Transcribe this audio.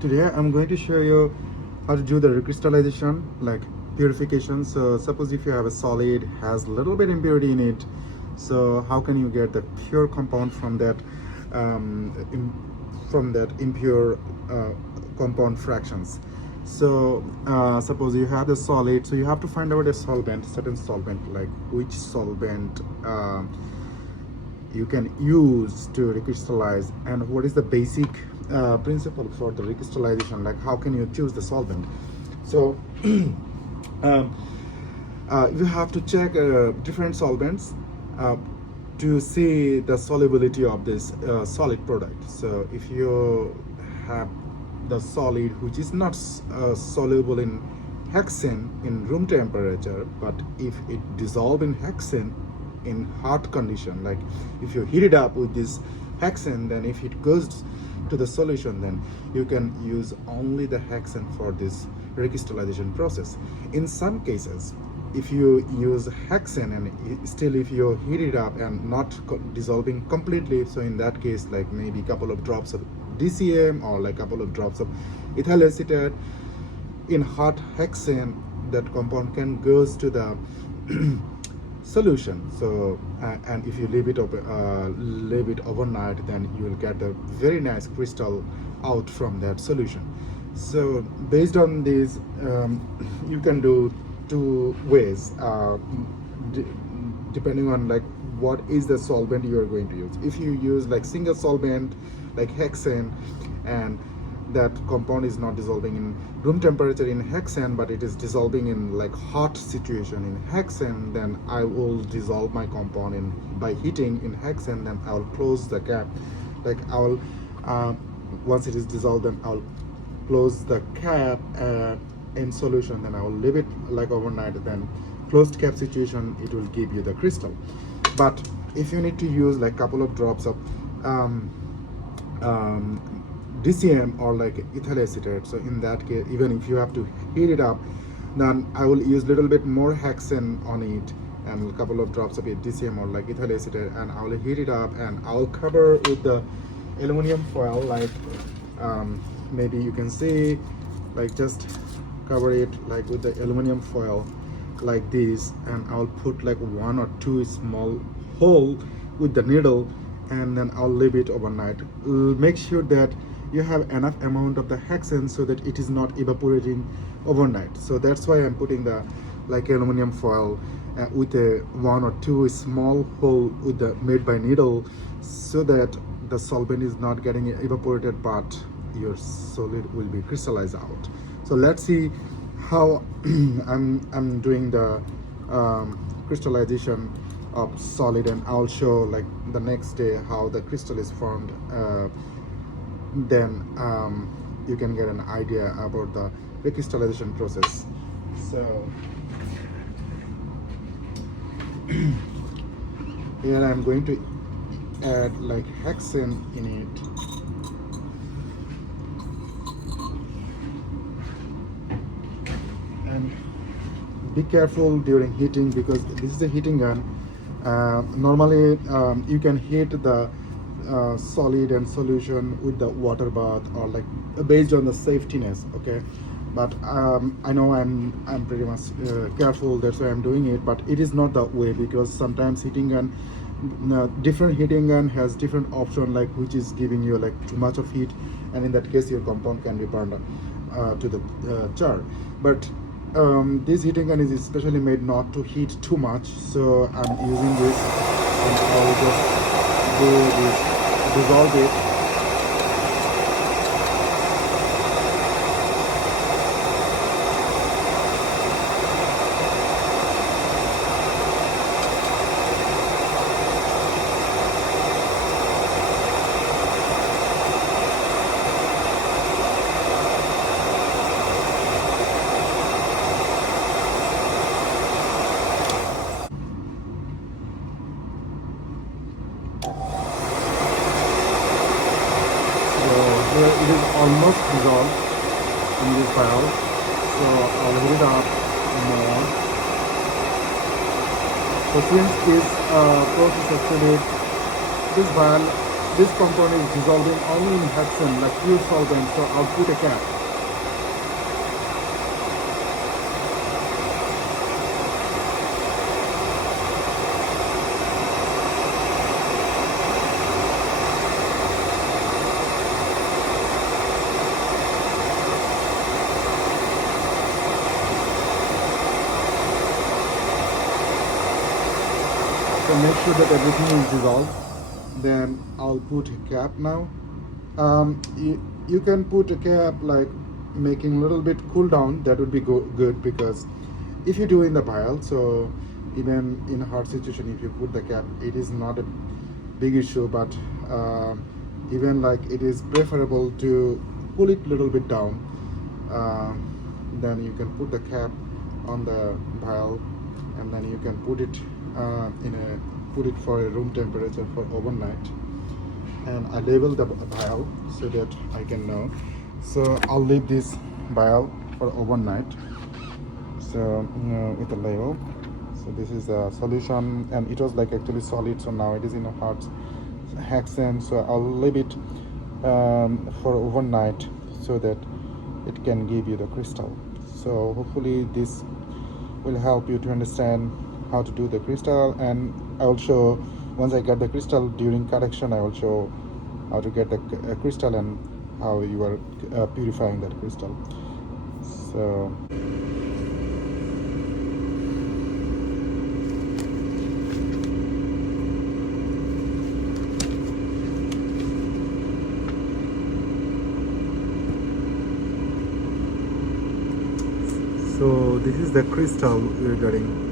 Today I'm going to show you how to do the recrystallization, like purification. So suppose if you have a solid has a little bit impurity in it, so how can you get the pure compound from that impure compound fractions? So suppose you have the solid, so you have to find out a solvent, certain solvent, like which solvent you can use to recrystallize, and what is the basic principle for the recrystallization, like how can you choose the solvent. So you have to check different solvents to see the solubility of this solid product. So if you have the solid which is not soluble in hexane in room temperature, but if it dissolve in hexane in hot condition, like if you heat it up with this hexane, then if it goes to the solution, then you can use only the hexane for this recrystallization process. In some cases, if you use hexane and still if you heat it up and not dissolving completely, so in that case, like maybe a couple of drops of DCM or like a couple of drops of ethyl acetate in hot hexane, that compound can goes to the solution. So and if you leave it overnight, then you will get a very nice crystal out from that solution. So based on this, you can do two ways depending on like what is the solvent you are going to use. If you use like single solvent like hexane, and that compound is not dissolving in room temperature in hexane, but it is dissolving in like hot situation in hexane, then I will dissolve my compound in by heating in hexane. Then I will close the cap, like I will once it is dissolved, then I'll close the cap in solution, then I will leave it like overnight. Then closed cap situation, it will give you the crystal. But if you need to use like couple of drops of DCM or like ethyl acetate, so in that case, even if you have to heat it up, then I will use little bit more hexane on it and a couple of drops of DCM or like ethyl acetate, and I will heat it up and I will cover with the aluminum foil, like maybe you can see, like just cover it like with the aluminum foil like this, and I'll put like one or two small hole with the needle, and then I'll leave it overnight. Make sure that you have enough amount of the hexane so that it is not evaporating overnight. So that's why I'm putting the like aluminum foil with a one or two small hole with the made by needle, so that the solvent is not getting evaporated, but your solid will be crystallized out. So let's see how I'm doing the crystallization of solid, and I'll show like the next day how the crystal is formed. Then you can get an idea about the recrystallization process. So here I'm going to add like hexane in it. And be careful during heating, because this is a heating gun. Normally you can heat the solid and solution with the water bath or like based on the safetiness, okay, but I know I'm pretty much careful, that's why I'm doing it. But it is not that way, because sometimes heating gun, different heating gun has different option, like which is giving you like too much of heat, and in that case your compound can be burned to the char. But this heating gun is especially made not to heat too much, so I'm using this, and I'll just do this, dissolve it. Here it is almost dissolved in this vial, so I'll heat it up more. So since this process actually, this vial this compound is dissolving only in hexane, like pure solvent, so I'll put a cap. So make sure that everything is dissolved. Then I'll put a cap now. You can put a cap like making a little bit cool down. That would be good, because if you do in the vial, so even in a hard situation, if you put the cap, it is not a big issue. But even like it is preferable to pull it a little bit down. Then you can put the cap on the vial, and then you can put it put it for a room temperature for overnight. And I label the vial so that I can know. So I'll leave this vial for overnight. So with a label. So this is a solution, and it was like actually solid. So now it is in a hard hexane. So I'll leave it for overnight so that it can give you the crystal. So hopefully this will help you to understand how to do the crystal, and I will show, once I get the crystal during correction, I will show how to get the crystal and how you are purifying that crystal. So this is the crystal we're getting.